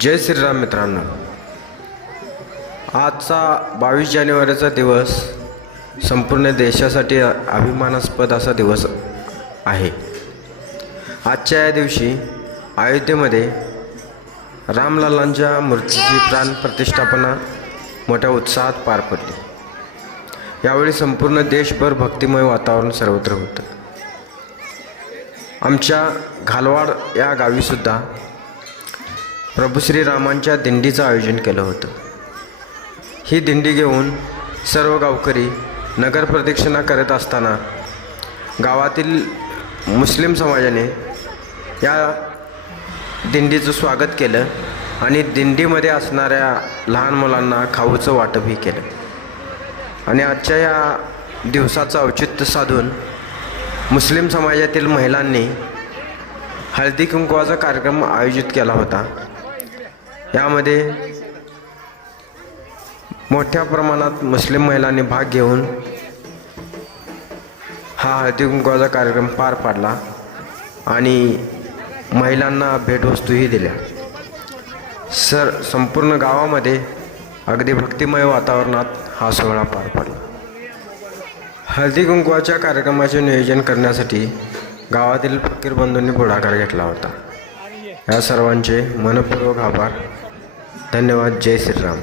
जय श्रीराम मित्रांनो. आजचा बावीस जानेवारीचा दिवस संपूर्ण देशासाठी अभिमानास्पद असा दिवस आहे. आजच्या या दिवशी अयोध्येमध्ये रामलालांच्या मूर्तीची प्राणप्रतिष्ठापना मोठ्या उत्साहात पार पडली. यावेळी संपूर्ण देशभर भक्तिमय वातावरण सर्वत्र होतं. आमच्या घालवाड या गावीसुद्धा प्रभू श्रीरामांच्या दिंडीचं आयोजन केलं होतं. ही दिंडी घेऊन सर्व गावकरी नगर प्रदक्षिणा करत असताना गावातील मुस्लिम समाजाने या दिंडीचं स्वागत केलं आणि दिंडीमध्ये असणाऱ्या लहान मुलांना खाऊचं वाटपही केलं. आणि आजच्या या दिवसाचं औचित्य साधून मुस्लिम समाजातील महिलांनी हळदी कुंकवाचा कार्यक्रम आयोजित केला होता. यामध्ये मोठ्या प्रमाणात मुस्लिम महिलांनी भाग घेऊन हा हळदी कुंकवाचा कार्यक्रम पार पाडला आणि महिलांना भेटवस्तूही दिल्या. सर संपूर्ण गावामध्ये अगदी भक्तिमय वातावरणात हा सोहळा पार पडला. हळदी कुंकवाच्या कार्यक्रमाचे नियोजन करण्यासाठी गावातील फकीर बंधूंनी पुढाकार घेतला होता. या सर्वांचे मनपूर्वक आभार. धन्यवाद. जय श्रीराम.